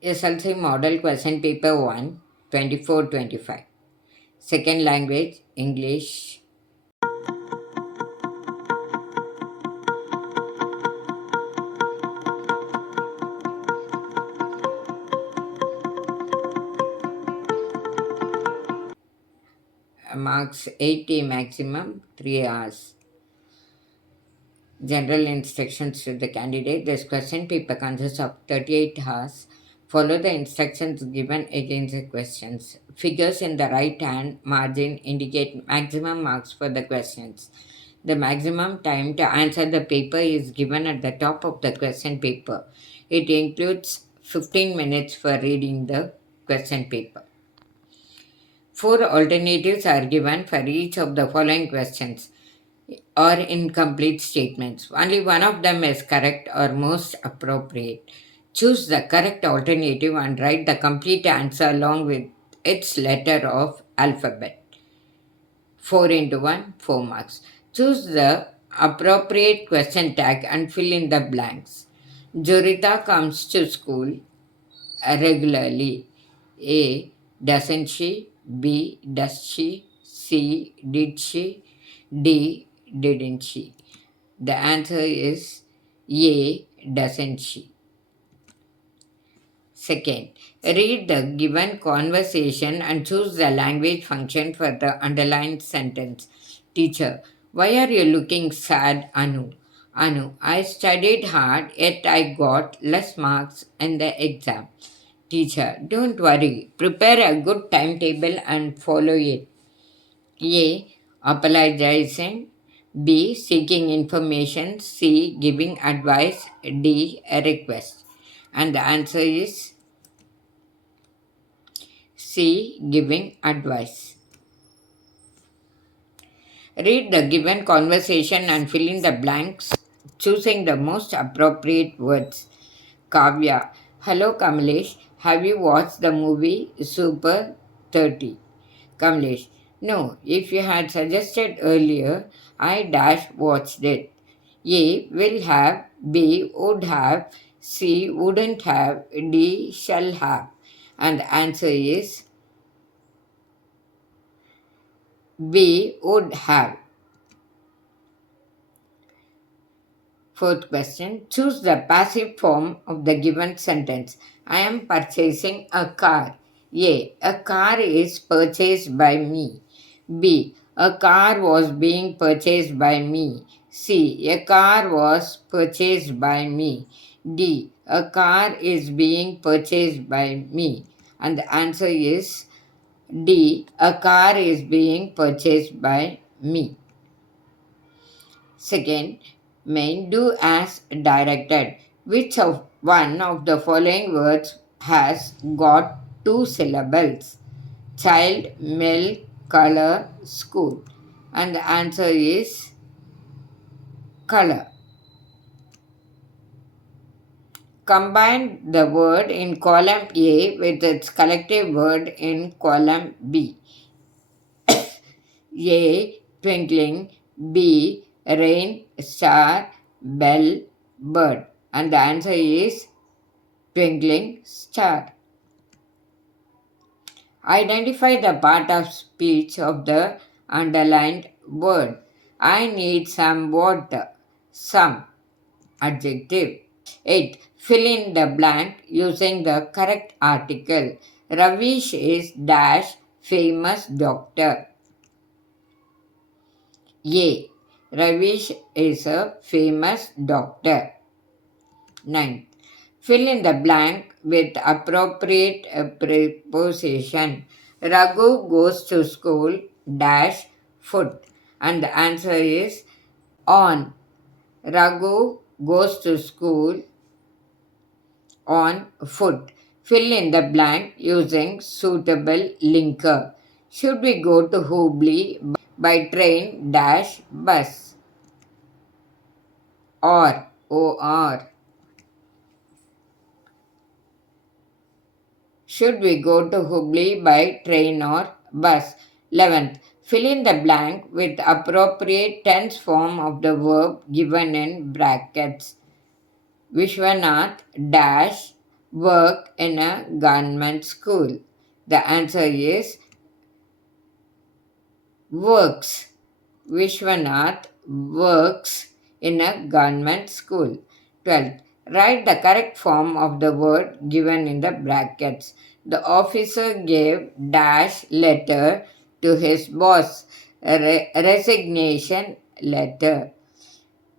SLC Model Question Paper 1, 24-25. Second language, English. Marks 80 maximum, 3 hours. General instructions to the candidate. This question paper consists of 38 hours. Follow the instructions given against the questions. Figures in the right hand margin indicate maximum marks for the questions. The maximum time to answer the paper is given at the top of the question paper. It includes 15 minutes for reading the question paper. 4 alternatives are given for each of the following questions or incomplete statements. Only one of them is correct or most appropriate. Choose the correct alternative and write the complete answer along with its letter of alphabet. 4 into 1, 4 marks. Choose the appropriate question tag and fill in the blanks. Jurita comes to school regularly. A. Doesn't she? B. Does she? C. Did she? D. Didn't she? The answer is A. Doesn't she? Second, read the given conversation and choose the language function for the underlined sentence. Teacher, why are you looking sad, Anu? Anu, I studied hard, yet I got less marks in the exam. Teacher, don't worry, prepare a good timetable and follow it. A. Apologizing. B. Seeking information. C. Giving advice. D. A request. And the answer is C. Giving advice. Read the given conversation and fill in the blanks, choosing the most appropriate words. Kavya. Hello Kamlesh. Have you watched the movie Super 30? Kamlesh. No, if you had suggested earlier, I dash watched it. A will have, B would have, C wouldn't have, D shall have. And the answer is B would have. Fourth question. Choose the passive form of the given sentence. I am purchasing a car. A car is purchased by me. B. A car was being purchased by me. C. A car was purchased by me. D. A car is being purchased by me. And the answer is D. A car is being purchased by me. Second, main do as directed. Which of one of the following words has got 2 syllables? Child, milk, color, school. And the answer is color. Combine the word in column A with its collective word in column B. A. Twinkling. B. Rain, star, bell, bird. And the answer is twinkling star. Identify the part of speech of the underlined word. I need some water. Some. Adjective. 8. Fill in the blank using the correct article. Ravish is dash famous doctor. A. Ravish is a famous doctor. 9. Fill in the blank with appropriate preposition. Raghu goes to school dash foot. And the answer is on. Raghu goes to school on foot. Fill in the blank using suitable linker. Should we go to Hubli by train dash bus? Or. Should we go to Hubli by train or bus? 11th. Fill in the blank with appropriate tense form of the verb given in brackets. Vishwanath dash work in a government school? The answer is works. Vishwanath works in a government school. 12th. Write the correct form of the word given in the brackets. The officer gave dash letter to his boss. Resignation letter.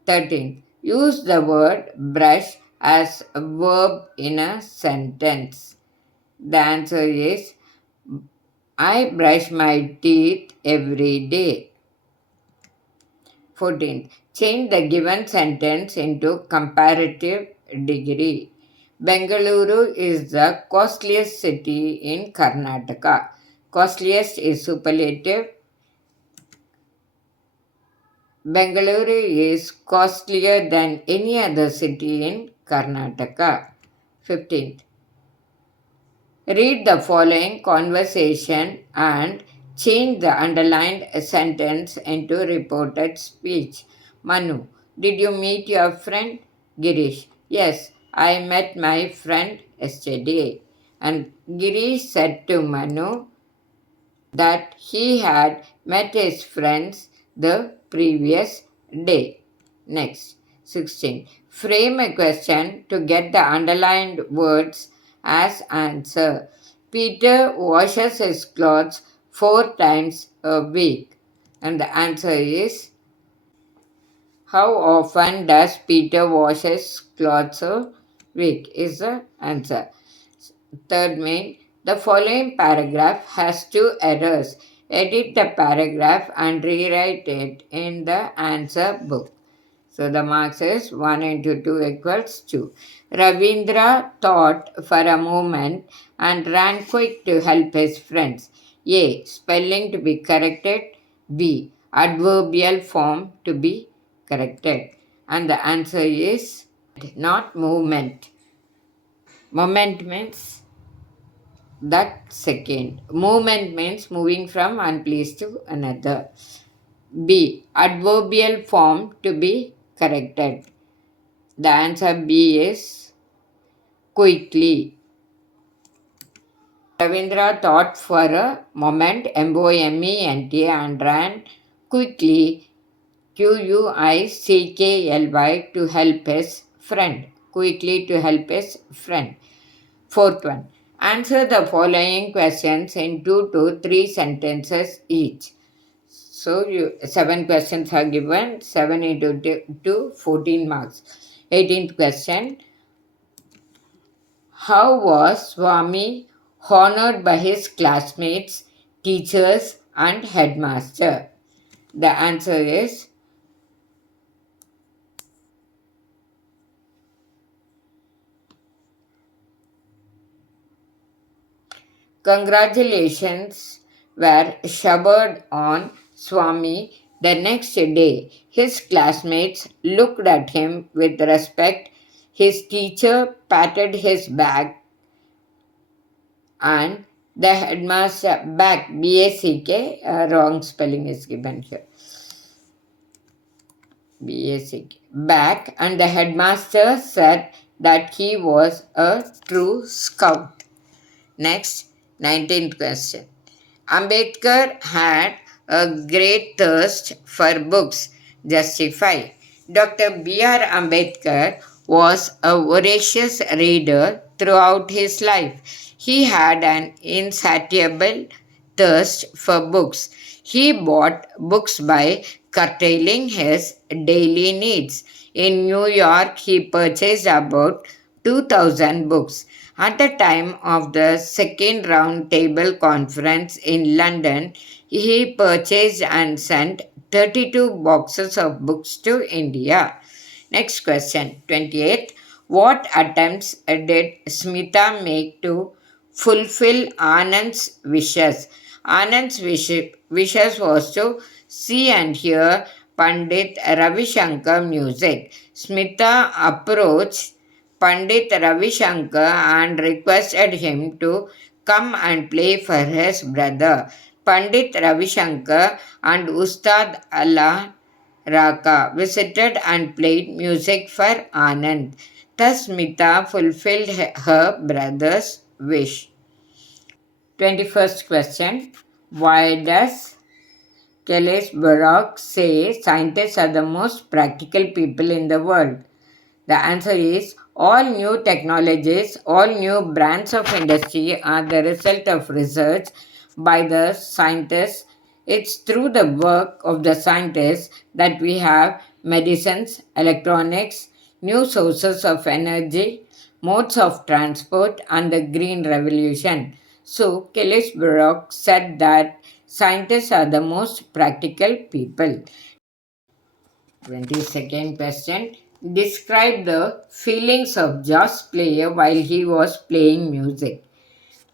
13. Use the word brush as a verb in a sentence. The answer is I brush my teeth every day. 14th. Change the given sentence into comparative degree. Bengaluru is the costliest city in Karnataka. Costliest is superlative. Bengaluru is costlier than any other city in Karnataka. 15th. Read the following conversation and change the underlined sentence into reported speech. Manu, did you meet your friend? Girish, yes, I met my friend yesterday. And Girish said to Manu that he had met his friends the previous day. Next, 16. Frame a question to get the underlined words as answer. Peter washes his clothes 4 times a week. And the answer is how often does Peter wash his clothes a week? Is the answer. Third main, the following paragraph has two errors. Edit the paragraph and rewrite it in the answer book. So the marks is 1 into 2 equals 2. Ravindra thought for a moment and ran quick to help his friends. A. Spelling to be corrected. B. Adverbial form to be corrected. And the answer is not movement. Moment means that second. Movement means moving from one place to another. B. Adverbial form to be corrected. The answer B is quickly. Ravindra thought for a moment, moment, and ran quickly, quickly, to help his friend. Quickly to help his friend. Fourth one. Answer the following questions in 2 to 3 sentences each. So 7 questions are given, 7 into 2, 14 marks. 18th question. How was Swami honored by his classmates, teachers, and headmaster? The answer is congratulations were showered on Swami the next day. His classmates looked at him with respect. His teacher patted his back and the headmaster back, BACK, wrong spelling is given here. BACK, back, and the headmaster said that he was a true scout. Next, 19th question. Ambedkar had a great thirst for books. Justify. Dr. B.R. Ambedkar was a voracious reader throughout his life. He had an insatiable thirst for books. He bought books by curtailing his daily needs. In New York, he purchased about 2,000 books. At the time of the second round table conference in London, he purchased and sent 32 boxes of books to India. Next question, 28. What attempts did Smita make to fulfill Anand's wishes? Anand's wishes was to see and hear Pandit Ravi Shankar music. Smita approached Pandit Ravi Shankar and requested him to come and play for his brother. Pandit Ravi Shankar and Ustad Allah Raka visited and played music for Anand. Thus, Mita fulfilled her brother's wish. 21st question. Why does Kelly's Baroque say scientists are the most practical people in the world? The answer is all new technologies, all new brands of industry are the result of research by the scientists. It's through the work of the scientists that we have medicines, electronics, new sources of energy, modes of transport, and the green revolution. So, Kelly Baroque said that scientists are the most practical people. 22nd question. Describe the feelings of jazz player while he was playing music.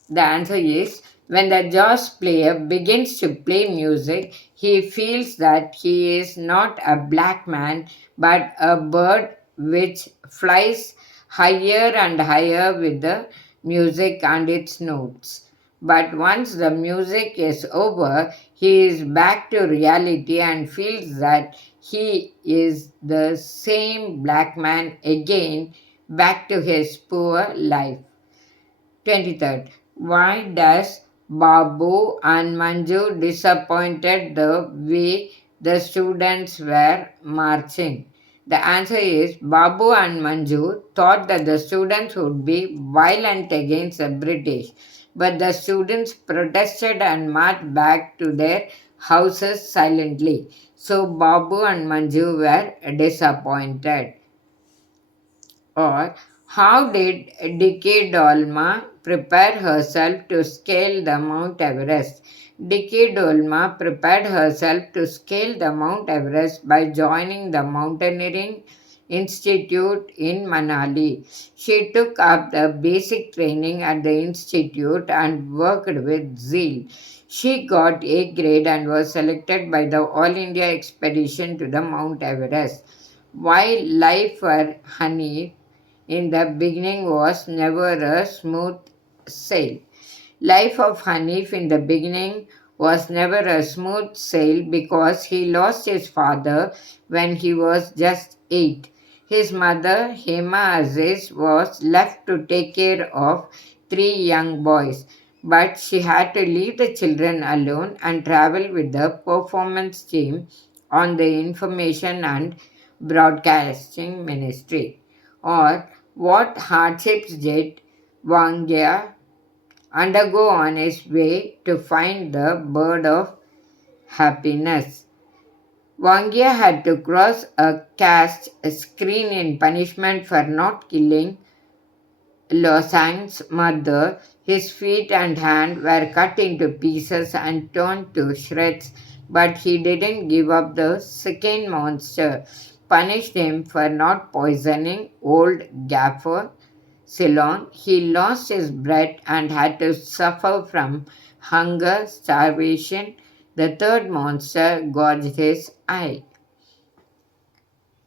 The answer is when the jazz player begins to play music, he feels that he is not a black man but a bird which flies higher and higher with the music and its notes. But once the music is over, he is back to reality and feels that he is the same black man again, back to his poor life. 23rd. Why does Babu and Manju disappointed the way the students were marching? The answer is Babu and Manju thought that the students would be violent against the British, but the students protested and marched back to their houses silently. So Babu and Manju were disappointed. Or how did Dikki Dolma prepare herself to scale the Mount Everest? Dikki Dolma prepared herself to scale the Mount Everest by joining the Mountaineering Institute in Manali. She took up the basic training at the institute and worked with zeal. She got A grade and was selected by the All India expedition to the Mount Everest. While life for Honey in the beginning was never a smooth sail. Life of Hanif in the beginning was never a smooth sail because he lost his father when he was just 8. His mother, Hema Aziz, was left to take care of 3 young boys, but she had to leave the children alone and travel with the performance team on the information and broadcasting ministry. Or what hardships did Wangya undergo on his way to find the bird of happiness? Wangya had to cross a caste screen in punishment for not killing Losang's mother. His feet and hand were cut into pieces and torn to shreds, but he didn't give up. The second monster punished him for not poisoning old Gaffer Ceylon. He lost his bread and had to suffer from hunger, starvation. The third monster gouged his eye.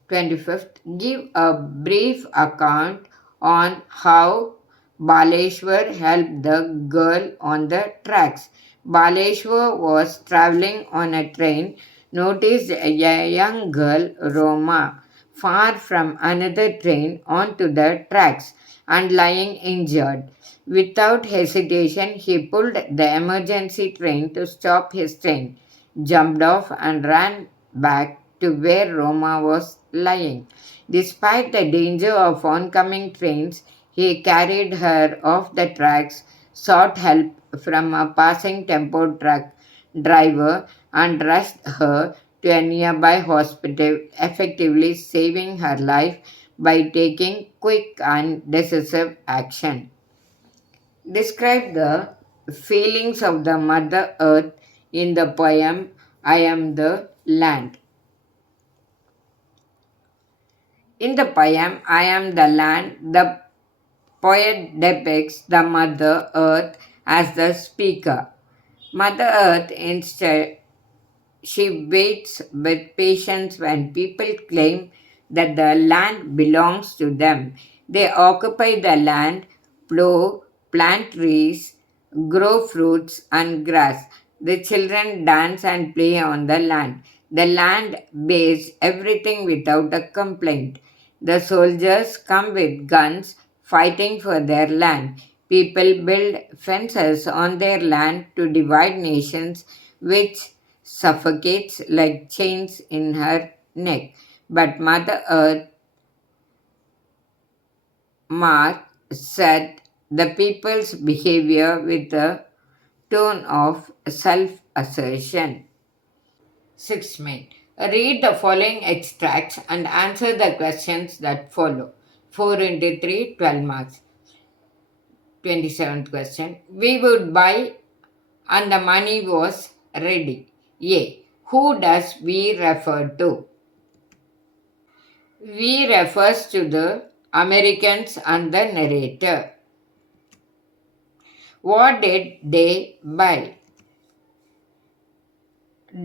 25th. Give a brief account on how Baleshwar helped the girl on the tracks. Baleshwar was traveling on a train, noticed a young girl, Roma, far from another train onto the tracks and lying injured. Without hesitation, he pulled the emergency train to stop his train, jumped off, and ran back to where Roma was lying. Despite the danger of oncoming trains, he carried her off the tracks, sought help from a passing tempo truck driver, and rushed her to a nearby hospital, effectively saving her life by taking quick and decisive action. Describe the feelings of the Mother Earth in the poem I Am the Land. In the poem I Am the Land, the poet depicts the Mother Earth as the speaker. Mother Earth instead she waits with patience when people claim that the land belongs to them. They occupy the land, plow, plant trees, grow fruits and grass. The children dance and play on the land. The land bears everything without a complaint. The soldiers come with guns fighting for their land. People build fences on their land to divide nations, which suffocates like chains in her neck. But Mother Earth, Mark, said the people's behavior with a tone of self assertion. 6th Main. Read the following extracts and answer the questions that follow. 4 into 3, 12 marks. 27th question. We would buy and the money was ready. A. Who does we refer to? We refers to the Americans and the narrator. What did they buy?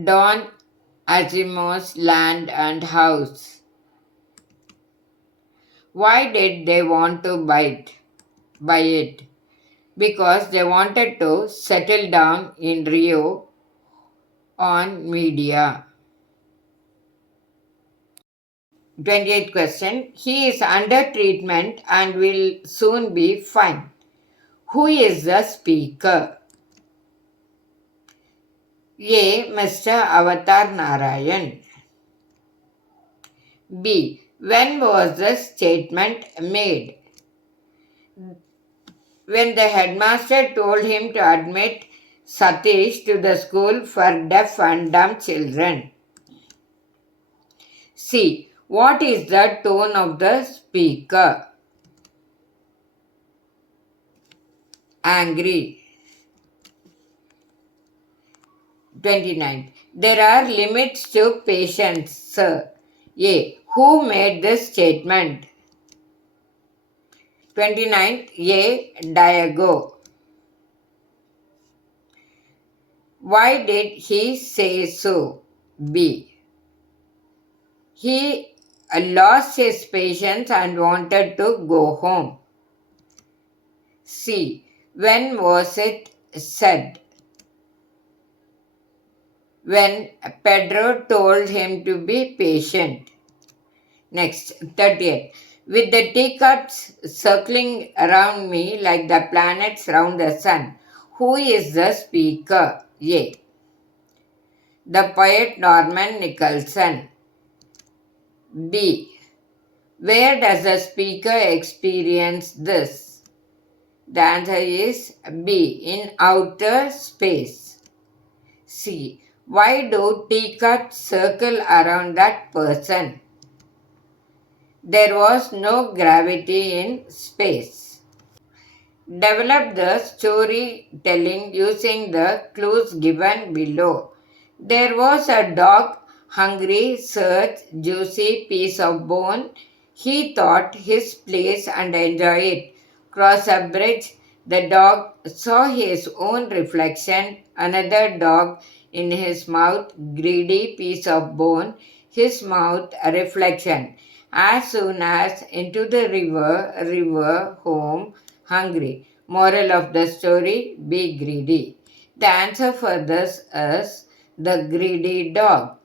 Don Asimov's land and house. Why did they want to buy it? Because they wanted to settle down in Rio on media. 28th question. He is under treatment and will soon be fine. Who is the speaker? A. Mr. Avatar Narayan. B. When was the statement made? When the headmaster told him to admit Satish to the school for deaf and dumb children. C. What is the tone of the speaker? Angry. 29th. There are limits to patience, sir. A. Who made this statement? 29th. A. Diego. Why did he say so? B. He lost his patience and wanted to go home. C. When was it said? When Pedro told him to be patient. Next, 30th. With the teacups circling around me like the planets round the sun, who is the speaker? A. The poet Norman Nicholson. B. Where does the speaker experience this? The answer is B. In outer space. C. Why do teacups circle around that person? There was no gravity in space. Develop the storytelling using the clues given below. There was a dog hungry, searched juicy piece of bone. He thought his place and enjoy it. Cross a bridge. The dog saw his own reflection. Another dog in his mouth, greedy piece of bone. His mouth a reflection. As soon as into the river, home, hungry. Moral of the story, be greedy. The answer for this is the greedy dog.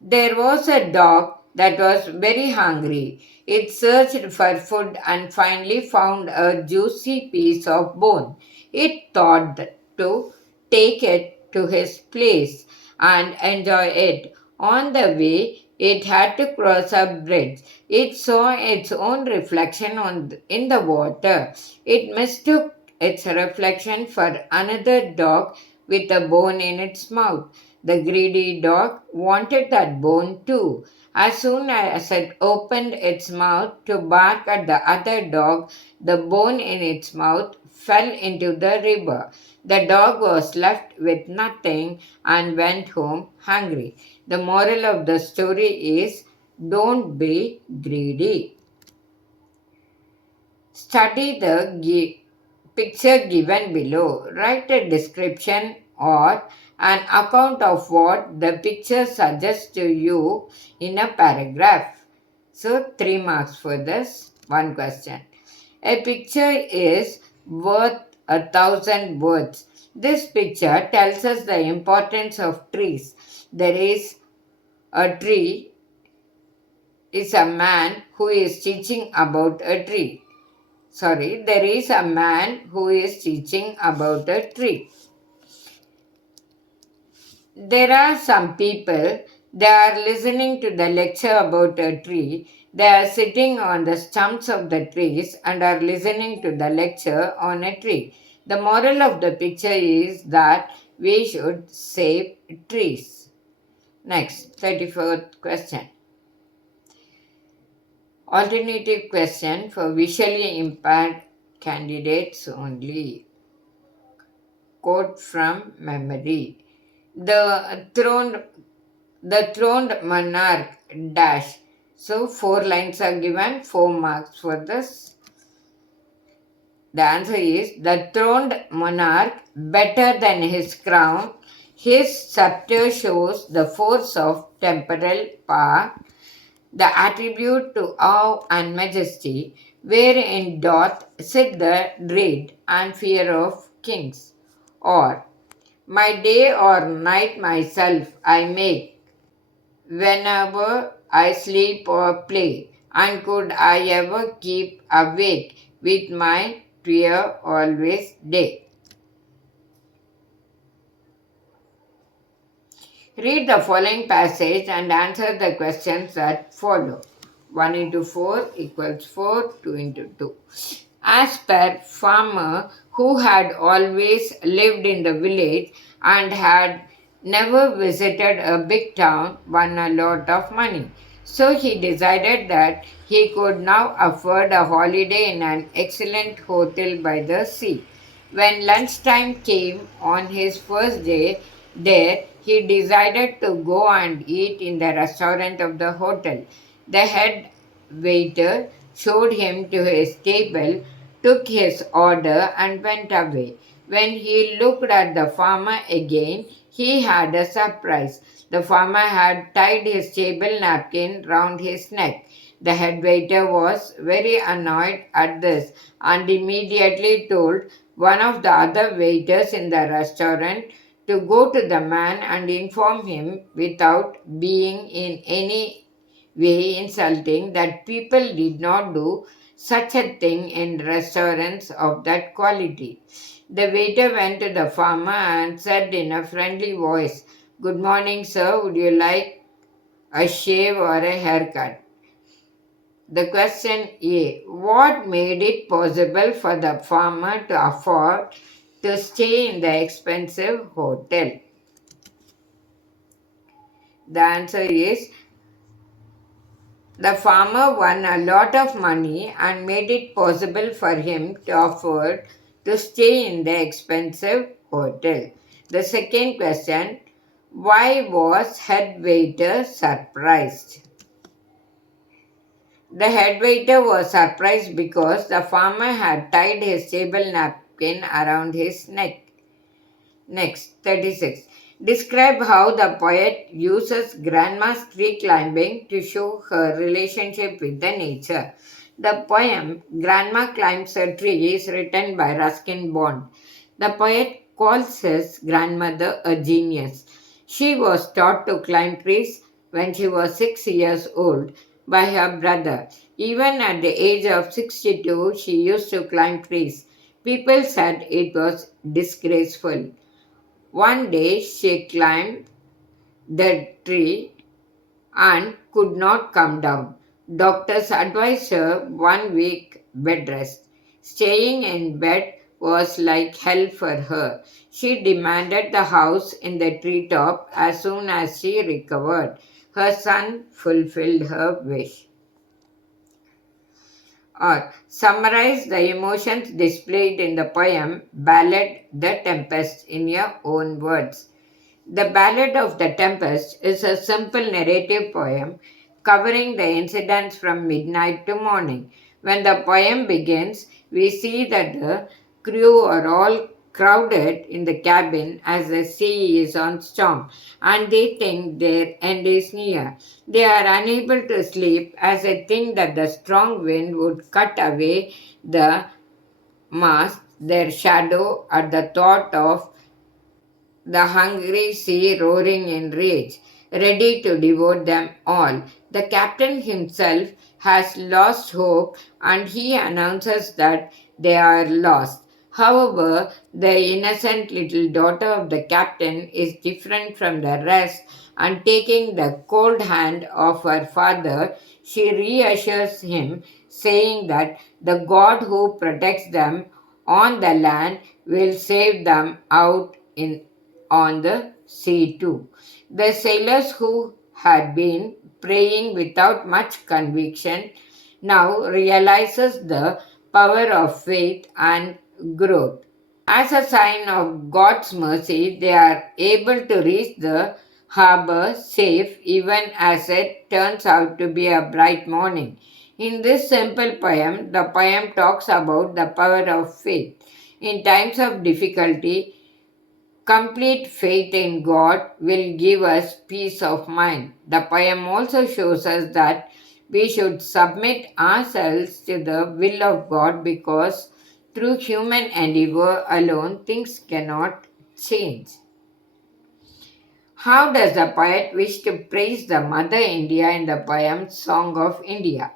There was a dog that was very hungry. It searched for food and finally found a juicy piece of bone. It thought to take it to his place and enjoy it. On the way, it had to cross a bridge. It saw its own reflection in the water. It mistook its reflection for another dog with a bone in its mouth. The greedy dog wanted that bone too. As soon as it opened its mouth to bark at the other dog, the bone in its mouth fell into the river. The dog was left with nothing and went home hungry. The moral of the story is don't be greedy. Study the picture given below. Write a description or an account of what the picture suggests to you in a paragraph. So, 3 marks for this. One question. A picture is worth 1,000 words. This picture tells us the importance of trees. There is a tree is a man who is teaching about a tree. Sorry, there is a man who is teaching about a tree. There are some people, they are listening to the lecture about a tree. They are sitting on the stumps of the trees and are listening to the lecture on a tree. The moral of the picture is that we should save trees. Next, 34th question. Alternative question for visually impaired candidates only. Quote from memory. The throned throned monarch dash. So four lines are given, 4 marks for this. The answer is the throned monarch better than his crown. His scepter shows the force of temporal power, the attribute to awe and majesty, wherein doth sit the dread and fear of kings. Or, my day or night myself I make, whenever I sleep or play, and could I ever keep awake with my fear always day. Read the following passage and answer the questions that follow. 1 into 4 equals 4, 2 into 2. As per farmer who had always lived in the village and had never visited a big town, won a lot of money. So he decided that he could now afford a holiday in an excellent hotel by the sea. When lunchtime came on his first day there, he decided to go and eat in the restaurant of the hotel. The head waiter showed him to his table, took his order, and went away. When he looked at the farmer again, he had a surprise. The farmer had tied his table napkin round his neck. The head waiter was very annoyed at this and immediately told one of the other waiters in the restaurant to go to the man and inform him without being in any way insulting that people did not do such a thing in restaurants of that quality. The waiter went to the farmer and said in a friendly voice, "Good morning, sir. Would you like a shave or a haircut?" The question A. What made it possible for the farmer to afford to stay in the expensive hotel? The answer is the farmer won a lot of money and made it possible for him to afford to stay in the expensive hotel. The second question, why was head waiter surprised? The head waiter was surprised because the farmer had tied his table napkin around his neck. Next, 36. Describe how the poet uses grandma's tree climbing to show her relationship with the nature. The poem Grandma Climbs a Tree is written by Ruskin Bond. The poet calls his grandmother a genius. She was taught to climb trees when she was 6 years old by her brother. Even at the age of 62, she used to climb trees. People said it was disgraceful. One day she climbed the tree and could not come down. Doctors advised her 1 week bed rest. Staying in bed was like hell for her. She demanded the house in the treetop as soon as she recovered. Her son fulfilled her wish. Or summarize the emotions displayed in the poem Ballad The Tempest in your own words. The Ballad of the Tempest is a simple narrative poem covering the incidents from midnight to morning. When the poem begins, we see that the crew are all crowded in the cabin as the sea is on storm and they think their end is near. They are unable to sleep as they think that the strong wind would cut away the mast, their shadow at the thought of the hungry sea roaring in rage, ready to devour them all. The captain himself has lost hope and he announces that they are lost. However, the innocent little daughter of the captain is different from the rest, and taking the cold hand of her father, she reassures him, saying that the God who protects them on the land will save them out in on the sea too. The sailors who had been praying without much conviction now realizes the power of faith and growth. As a sign of God's mercy, they are able to reach the harbor safe even as it turns out to be a bright morning. In this simple poem, the poem talks about the power of faith. In times of difficulty, complete faith in God will give us peace of mind. The poem also shows us that we should submit ourselves to the will of God because through human endeavor alone things cannot change. How does the poet wish to praise the Mother India in the poem Song of India?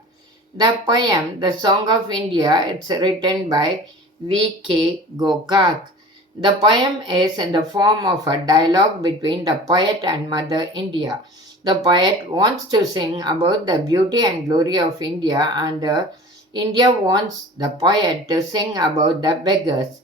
The poem, The Song of India, it's written by V.K. Gokak. The poem is in the form of a dialogue between the poet and Mother India. The poet wants to sing about the beauty and glory of India, and India wants the poet to sing about the beggars,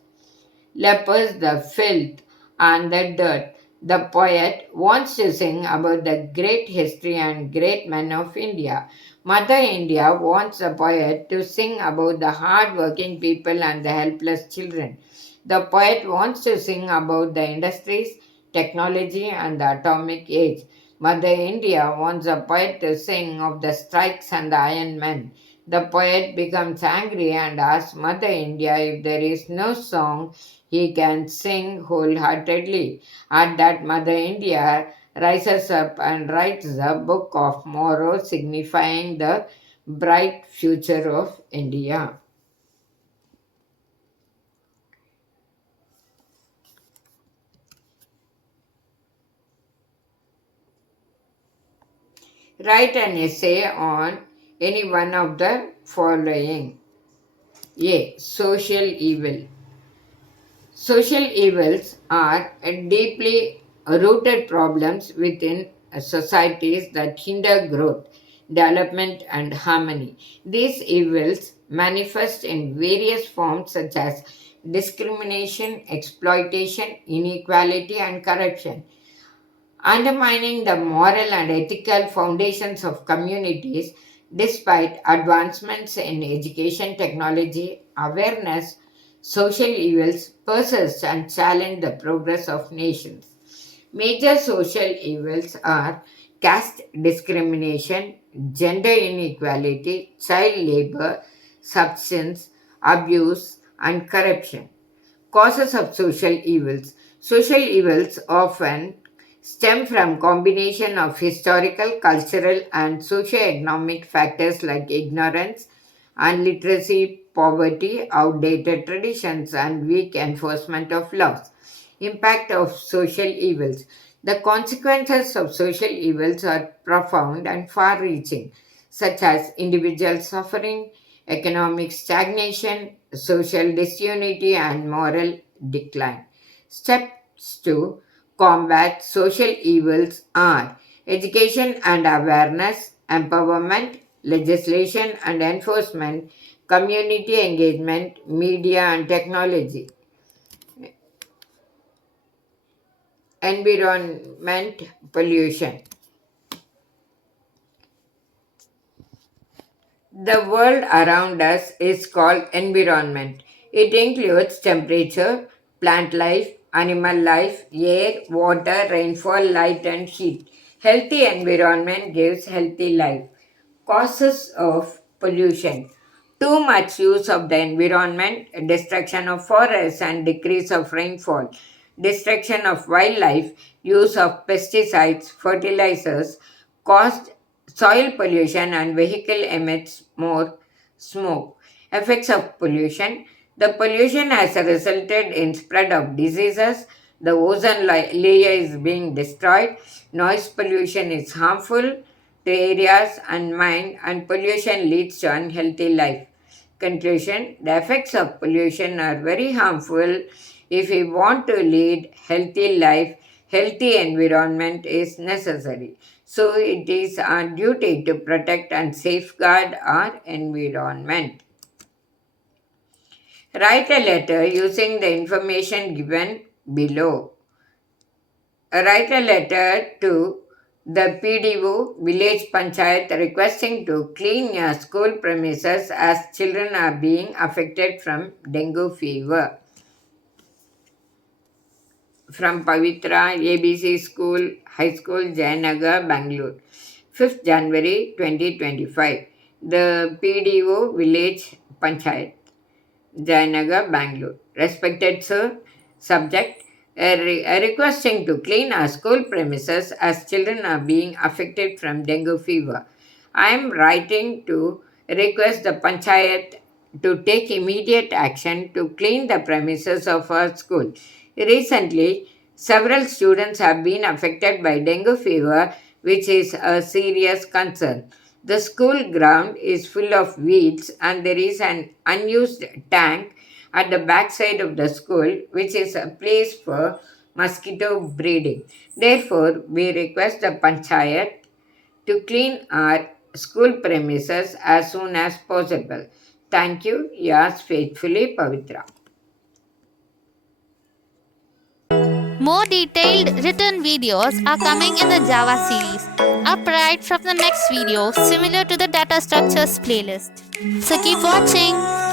lepers, the filth, and the dirt. The poet wants to sing about the great history and great men of India. Mother India wants the poet to sing about the hard-working people and the helpless children. The poet wants to sing about the industries, technology, and the atomic age. Mother India wants the poet to sing of the strikes and the iron men. The poet becomes angry and asks Mother India if there is no song he can sing wholeheartedly. At that, Mother India rises up and writes the Book of Morrow, signifying the bright future of India. Write an essay on any one of the following. A. Social evil. Social evils are deeply rooted problems within societies that hinder growth, development, and harmony. These evils manifest in various forms such as discrimination, exploitation, inequality, and corruption, undermining the moral and ethical foundations of communities. Despite advancements in education, technology, awareness, social evils persist and challenge the progress of nations. Major social evils are caste discrimination, gender inequality, child labor, substance abuse, and corruption. Causes of social evils. Social evils often stem from combination of historical, cultural, and socio-economic factors like ignorance, illiteracy, poverty, outdated traditions, and weak enforcement of laws. Impact of social evils. The consequences of social evils are profound and far reaching, such as individual suffering, economic stagnation, social disunity, and moral decline. Steps to combat social evils are education and awareness, empowerment, legislation and enforcement, community engagement, media and technology. Environment pollution. The world around us is called environment. It includes temperature, plant life, animal life, air, water, rainfall, light, and heat. Healthy environment gives healthy life. Causes of pollution. Too much use of the environment, destruction of forests, and decrease of rainfall, destruction of wildlife, use of pesticides, fertilizers, caused soil pollution, and vehicle emits more smoke. Effects of pollution. The pollution has resulted in spread of diseases. The ozone layer is being destroyed. Noise pollution is harmful to to areas and mind, and pollution leads to unhealthy life. Conclusion: the effects of pollution are very harmful. If we want to lead healthy life, healthy environment is necessary. So it is our duty to protect and safeguard our environment. Write a letter using the information given below. Write a letter to the PDO village panchayat requesting to clean your school premises as children are being affected from dengue fever. From Pavitra, ABC School, High School, Jayanagar, Bangalore. 5th January 2025. The PDO village panchayat. Jayanagar, Bangalore. Respected sir, subject requesting to clean our school premises as children are being affected from dengue fever. I am writing to request the panchayat to take immediate action to clean the premises of our school. Recently, several students have been affected by dengue fever, which is a serious concern. The school ground is full of weeds, and there is an unused tank at the backside of the school, which is a place for mosquito breeding. Therefore, we request the panchayat to clean our school premises as soon as possible. Thank you. Yours faithfully, Pavitra. More detailed written videos are coming in the Java series, upright from the next video similar to the data structures playlist. So keep watching.